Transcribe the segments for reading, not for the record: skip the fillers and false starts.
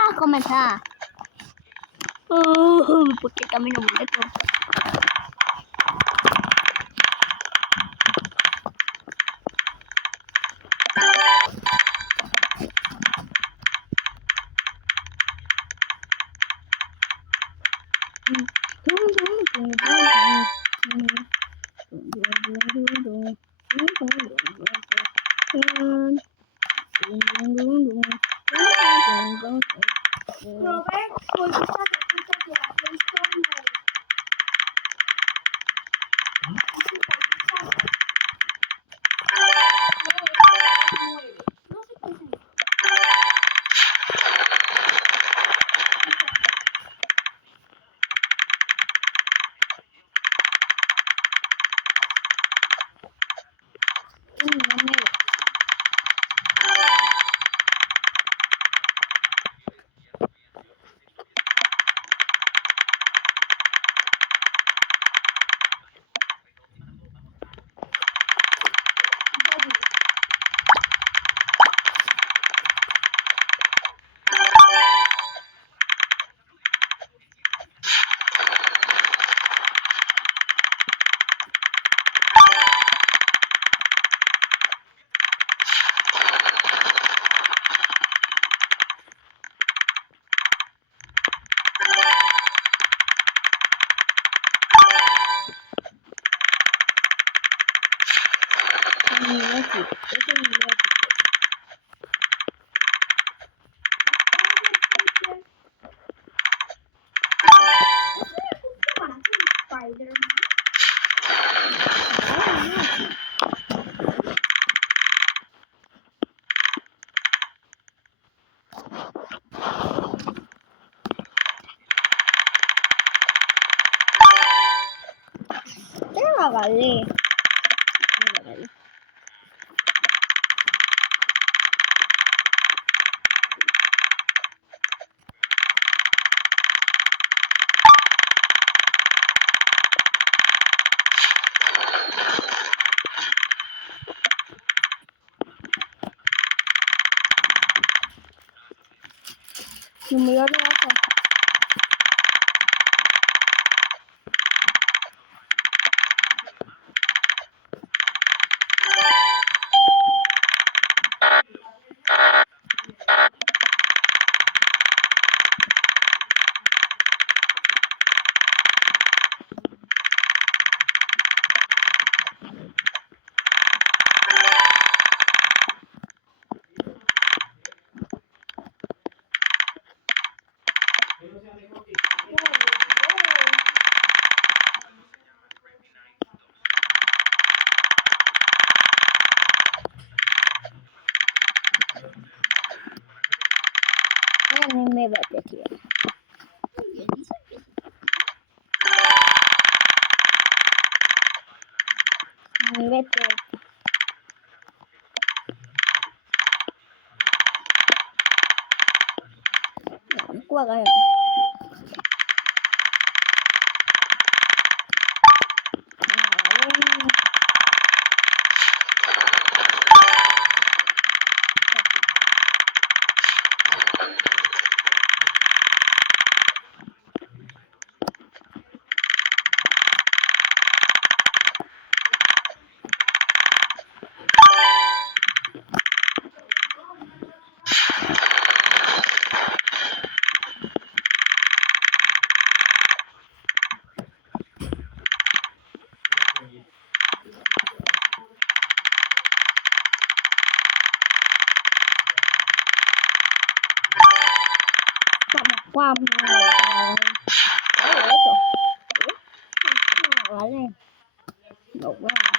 vas a comenzar. Porque camino muy lento. Robert, volviste a repito que la Play Store no sé qué es. Yo no lo agarré. Y me dio la me vete aquí. Vete. No, juega. Vamos. Vale. No, bueno.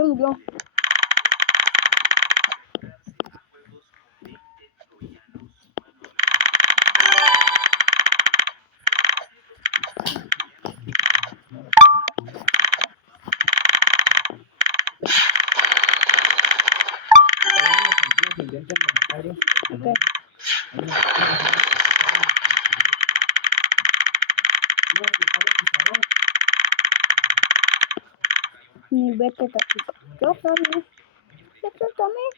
se murió. Ok. Ni vete táctico. Yo también. Yo también.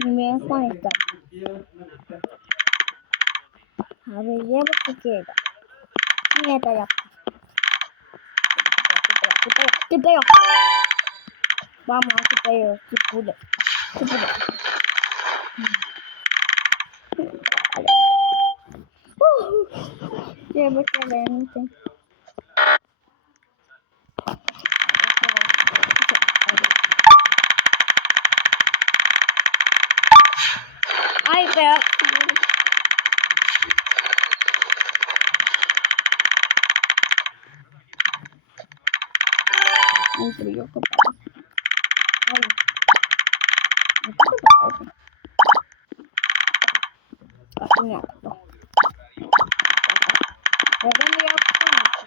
Y me desconecta. A ver, llevo que queda. Mira ya. Te pego. Vamos, te pego. Si pude. Si pude. Vale. Llevo excelente. Ay, pero... Un frío, compadre. Ay. Me toca para eso. Casi me acuerdo. ¿De dónde yo conozco?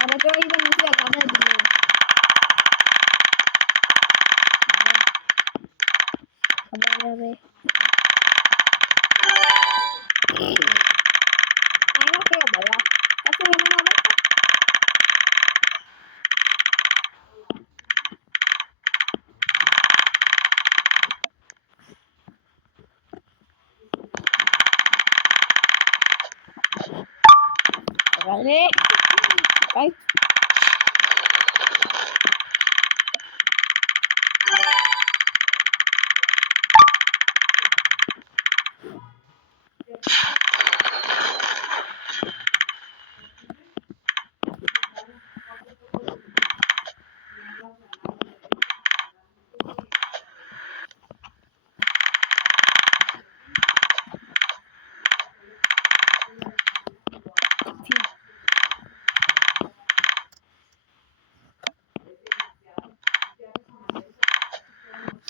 A ver, yo iba a iniciar a ver. A ver. Ay, no quiero bailar. Casi me van a ver. Vale. Ay.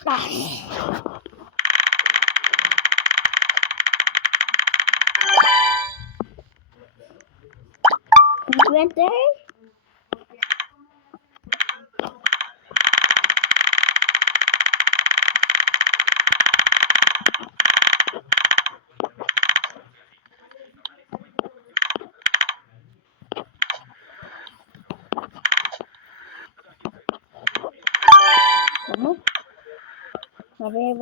Ay. Vete. ¿Cómo? A ver.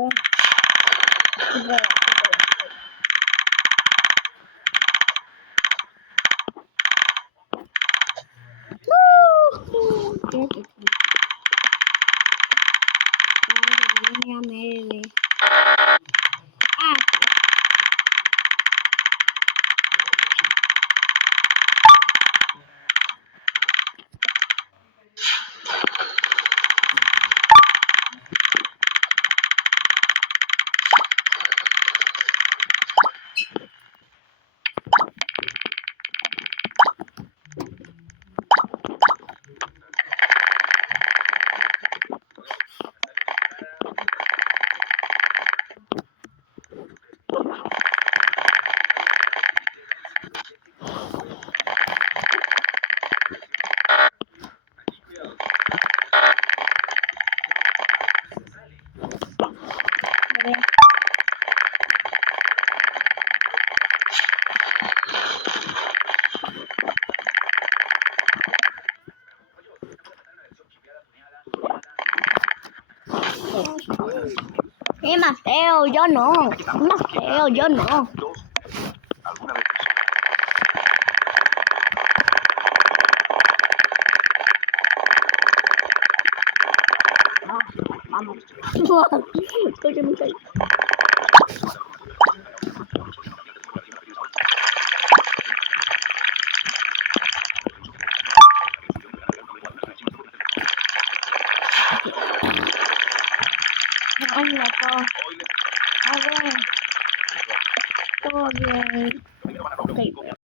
Mateo, yo no. Mateo, yo no. Vamos. Estoy que me caigo. Ano na to? Okay. Okay.